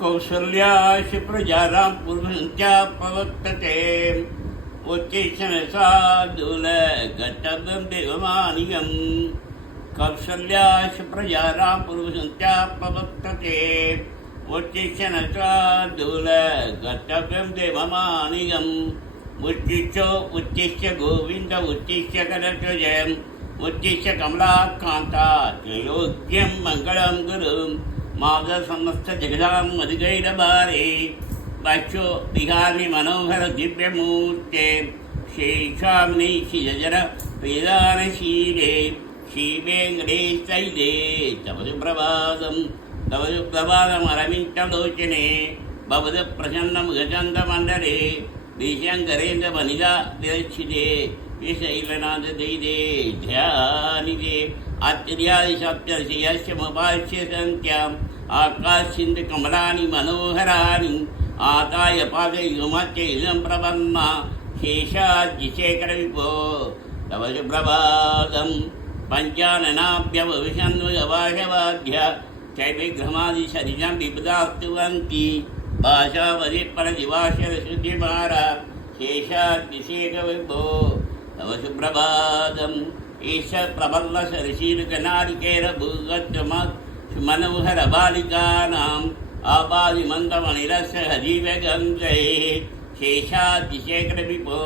कौसल्याश प्रजारां पूर्वसंध्या प्रवर्तते उच्चैश्चन साधुल गतव्यं देवमानियम् कौसल्याश प्रजारां पूर्वसंध्या प्रवर्तते उच्चैश्चन साधुल गतव्यं देवमानियम् उच्चिष्य गोविन्द उच्चिष्य कनकजयम् उच्चिष्य कमलाकान्ता त्रयोग्यं मङ्गलं गुरुं माद समस्त जगदां मधुगैरभारे वाच्यो विहारि मनोहर दिव्यमूर्ते शेषाम्नि शिजर वेदानशीले श्रीवेङ्कटेशैले तव सुप्रभातमरविन्दलोचने भवतु प्रसन्नं गजन्दमण्डले विशङ्करेन्द्रवनिता विरक्षिते विशैलनाथ दैदे ध्यानिदे आत्र्यादिसप्तर्षयस्य मुपास्य सन्त्याम् आकाशसिन्धुकमलानि मनोहराणि आदाय पादयुगमत्य इदं प्रपन्ना शेषाद्यशेखरविभो तव सुप्रभातं पञ्चाननाभ्यवविषन्वयवाशवाद्य चैविघ्रमादिशरीरं विपदास्तुवन्ति भाषावधि परदिवाशरशुद्धिमारा शेषाद्यशेखरविभो तव सुप्रभातम् ईश प्रबलसरशीलकनारिकेरभूगत्वमनोहरबालिकानाम् आपादिमन्दमनिरस्य हरिवगन्धे शेषाद्यशेखरविभो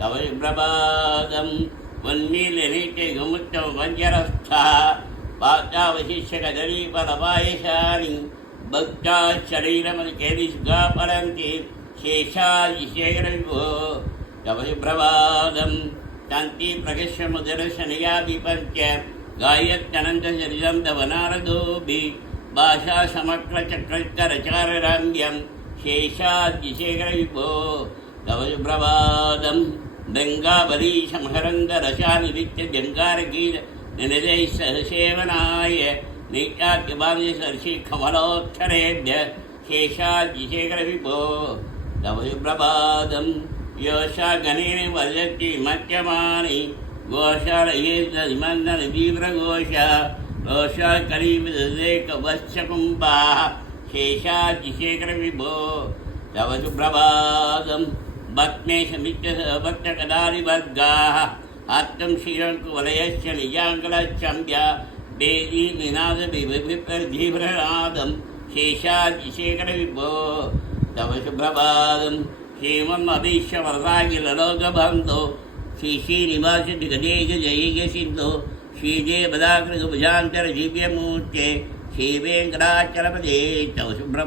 तव सुप्रभातम् वन्मीलनीत्यगमुत्तमपञ्जरस्थः वाचावशिष्यकदलीफलपायशानि भक्ता शरीरमनिकेलिस्गापरन्ति शेषाद्यशेखरविभो तव सुप्रभातम् शांति प्रकर्षमुदरशनयाधिपत्य गायत्यनन्तशरीरं तव नारदोऽपि भाषा समक्रचक्रकरचारराम्यं शेषाद्यशेखरविभो तव सुप्रभातं गङ्गाबलीशमहरङ्गरसानित्यजङ्गारगीत निनदैः सहसेवनाय नैत्याद्यबाल्यसर्षिकमलोत्थरेभ्य शेषाद्यशेखरविभो तव सुप्रभातम् योषा गणेन वदति मध्यमानि गोशालयेन्द्रमन्दनतीव्रघोषा रोषा कलिविदेकवत्सकुम्भाः शेषाद्यशेखरविभो तव सुप्रभातं भक्मेशमित्यभक्तकदारिवर्गाः आत्तं श्रीरङ्कुवलयस्य निजाङ्गलच्छम्या वेदी निनादविभिप्रधीव्रनादं शेषाद्यशेखरविभो तव सुप्रभातं श्रीमन्मभीष्यवरदागिललोकबन्धो श्रीश्रीनिवासदिगदेकजयिगसिन्धो श्रीदेवदाकृतभुजान्तरदिव्यमूर्ते श्रीवेङ्कटाचलपदे तव सुप्रभातम्।